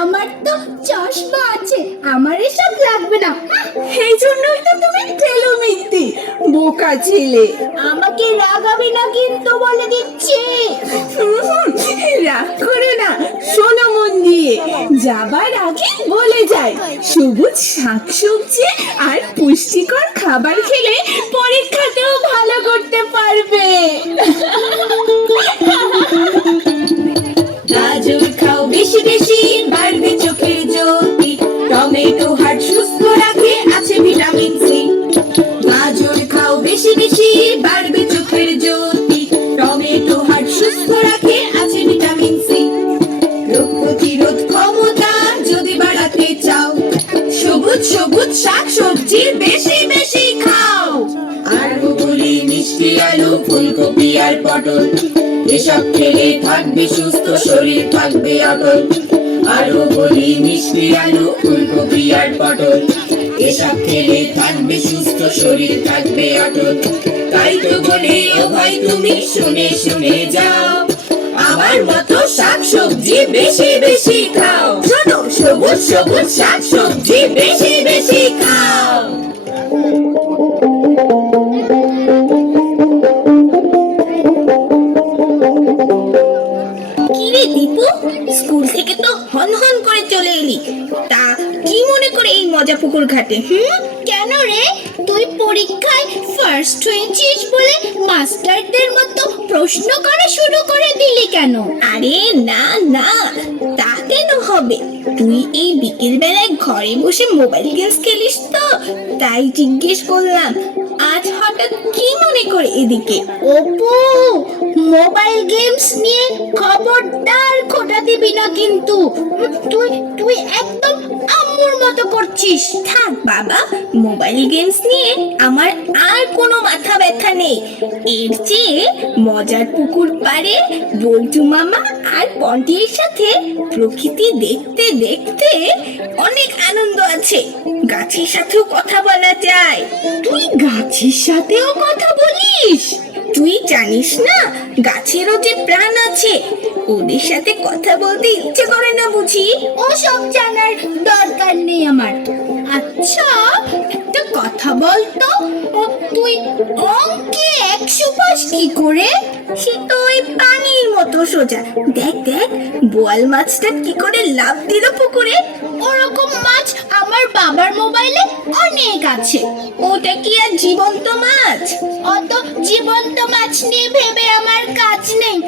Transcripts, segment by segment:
আমার তো চশমা আছে, আমার এসব লাগবে না। এই জন্যই তো তুমি ঠেলো মিথ্যে বোকা ছেলে। আমাকে রাগাবি না কিন্তু বলে দিচ্ছি। রাগ করে না, শোনো মন দিয়ে। যাবার আগে বলে যায়, সবুজ শাকসবজি আর পুষ্টিকর খাবার খেলে পরীক্ষাতেও ভালো করতে পারবে। গাজর খাও বেশি বেশি, বাড়বে চোখের জ্যোতি। টমেটো হার্ট সুস্থ রাখে, আছে ভিটামিন সি। গাজর খাও বেশি বেশি, বাড়বে চোখের জ্যোতি। টমেটো হার্ট সুস্থ রাখে, আছে ভিটামিন সি। রোগ প্রতিরোধ ক্ষমতা যদি বাড়াতে চাও, সবুজ সবুজ শাক সবজি বেশি বেশি খাও। আর বলি মিষ্টি আলু, ফুলকপি আর পটল, এসব খেলে থাকবে সুস্থ, শরীর থাকবে অটল। আরো বলি মিষ্টি আলু, ফুলকপি আর পটল, এসব খেলে থাকবে সুস্থ, শরীর থাকবে অটল। তাই তো বলি ও ভাই তুমি শুনে শুনে যাও, আমার মতো শাক সবজি বেশি বেশি খাও। শোনো, সবুজ সবুজ শাক সবজি বেশি বেশি খাও। কিরে দীপু, স্কুল থেকে তো হন হন করে চলে এলি, তা কি মনে করে এই মজা পুকুর ঘাটে? কেন রে, তুই পরীক্ষায় ফার্স্ট হয়েছিস বলে মাস্টারদের মতো প্রশ্ন করা শুরু করে দিলি কেন? আরে না না, তা কেন হবে? তুই এই বিকেল বেলায় ঘরে বসে মোবাইল গেমস খেলিস তো, তাই জিজ্ঞেস করলাম। আজ হঠাৎ কি মনে করে এদিকে? অপু, মোবাইল গেমস নিয়ে খবরদার খোটা দিবি না কিন্তু। তুই তুই একদম আম্মুর মতো করছিস। থাক বাবা, মোবাইল গেমস নিয়ে আমার আর কোনো মাথা ব্যথা নেই। এর চেয়ে মজার পুকুর পাড়ে বল্টু মামা আর পন্টির সাথে প্রকৃতি দেখতে দেখতে অনেক আনন্দ আছে। গাছের সাথেও কথা বলা যায়। তুই গাছের সাথেও কথা বলিস? তুই জানিস না, গাছেরও যে প্রাণ আছে, ওদের সাথে কথা বলতে ইচ্ছে করে না বুঝি? ও সব জানার দরকার নেই আমার। আচ্ছা, একটা কথা বলতো, তুই অঙ্কে 100 পাস কি করে? সে তো ওই পানির মতো সোজা। দেখ দেখ, বোয়াল মাছটা কি করে লাফ দিল পুকুরে। ওরকম মাছ আমার বাবার মোবাইলে অনেক আছে। ওটা কি আর জীবন্ত মাছ? অত জীবন্ত মাছ নিয়ে ভেবে আমার কাজ নেই।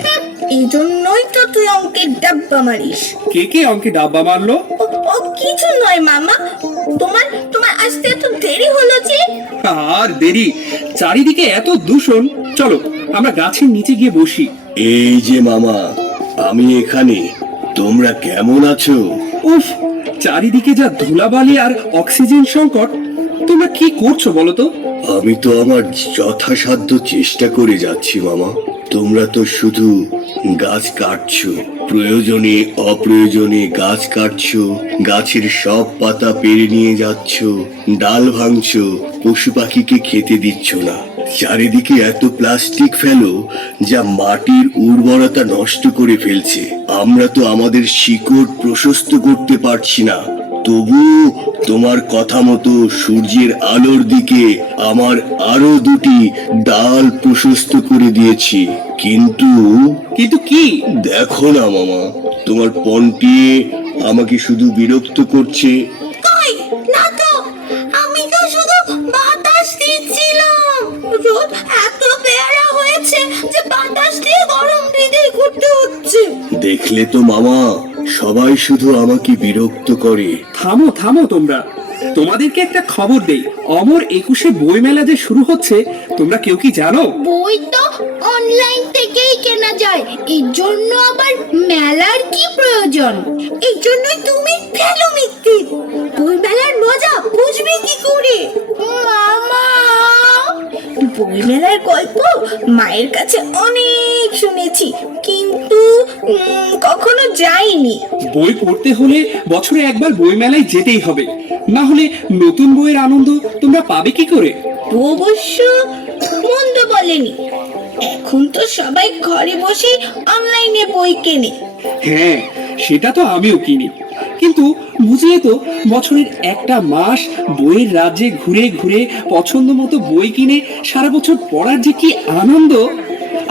এই জন্যই তো তুই অঙ্কের ডাব্বা মারিস। কে কে অঙ্কে ডাব্বা মারলো? ও কিছু নয় মামা, তোমার তোমার আসতে এত দেরি হলো যে। আর দেরি, চারিদিকে এত দূষণ। চলো আমরা গাছের নিচে গিয়ে বসি। এই যে মামা, আমি এখানে। তোমরা কেমন আছো? উফ, চারিদিকে যা ধুলাবালি আর অক্সিজেন সংকট। তোমরা কি করছো বলো তো? আমি তো আমার যথাসাধ্য চেষ্টা করে যাচ্ছি মামা। তোমরা তো শুধু গাছ কাটছো, প্রয়োজনে অপ্রয়োজনে গাছ কাটছো, গাছের সব পাতা পেরে নিয়ে যাচ্ছ, ডাল ভাঙছো, পশু পাখিকে খেতে দিচ্ছ না। চারিদিকে এত প্লাস্টিক ফেলো যা মাটির উর্বরতা নষ্ট করে ফেলছে। আমরা তো আমাদের শিকড় প্রশস্ত করতে পারছি না, তবু তোমার কথা মতো সূর্যের আলোর দিকে আমার আরো 2টি ডাল প্রশস্ত করে দিয়েছি। কিন্তু কিন্তু কি? দেখো না মামা, তোমার পন্টি আমাকে শুধু বিরক্ত করছে। কই না তো, আমি তো শুধু বাতাস দিচ্ছিলাম। রোদ এত বেড়া হয়েছে যে বাতাস দিয়ে গরম হৃদয় করতে হচ্ছে। দেখলে তো মামা, সবাই শুধু আমাকে বিরক্ত করে। থামো থামো তোমরা, তোমাদেরকে একটা খবর দেই। অমর 21 বই মেলা যে শুরু হচ্ছে, তোমরা কেউ কি জানো? বই তো অনলাইন থেকেই কেনা যায়, এর জন্য আবার মেলার কি প্রয়োজন? এই জন্যই তুমি ফেলো মিথ্যে। বই মেলার মজা বুঝবি কি করে? মামা, বই মেলার গল্প মায়ের কাছে অনেক শুনেছি, কিন্তু কখনো যাইনি। বই পড়তে হলে বছরে একবার বই মেলায় যেতেই হবে, না হলে নতুন বইয়ের আনন্দ তোমরা পাবে কি করে? অবশ্য মন্দ বলেনি, এখন তো সবাই ঘরে বসে অনলাইনে বই কেনে। হ্যাঁ, সেটা তো আমিও কিনি। কিন্তু বুঝলে তো, বছরের একটা মাস বইয়ের রাজ্যে ঘুরে ঘুরে পছন্দ মতো বই কিনে সারা বছর পড়ার যে কি আনন্দ।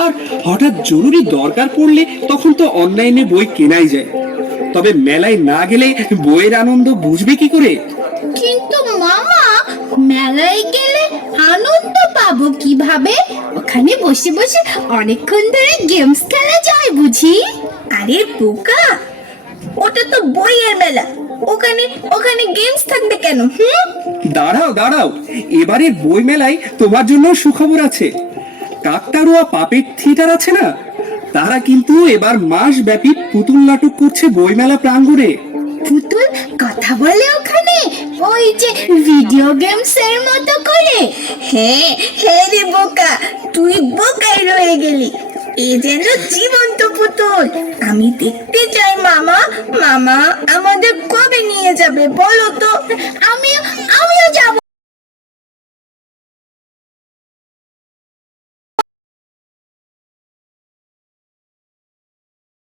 আর হঠাৎ জরুরি দরকার পড়লে তখন তো অনলাইনে বই কেনাই যায়, তবে মেলায় না গেলে বইয়ের আনন্দ বুঝবে কি করে? কিন্তু মামা, মেলায় গেলে আনন্দ পাবো কিভাবে? ওখানে বসে বসে অনেকক্ষণ ধরে গেমস খেলা যায় বুঝি? আরে বোকা, ওটা তো বইয়ের মেলা, ওখানে ওখানে গেমস থাকবে কেন? দাঁড়াও দাঁড়াও, এবারের বই মেলায় তোমার জন্য সুখবর আছে। কাকতাড়ুয়া পাপেট থিয়েটার আছে না, তারা কিন্তু এবার মাস ব্যাপী পুতুল নাটক করছে বইমেলা প্রাঙ্গণে। পুতুল কথা বলে ওখানে, ওই যে ভিডিও গেমস এর মতো করে? হ্যাঁ হ্যাঁ রে বোকা, তুই বোকাই রয়ে গেলি। এ যেন জীবন্ত পুতুল, আমি দেখতে চাই মামা। মামা আমাদের কবে নিয়ে যাবে বলো তো? আমিও যাব।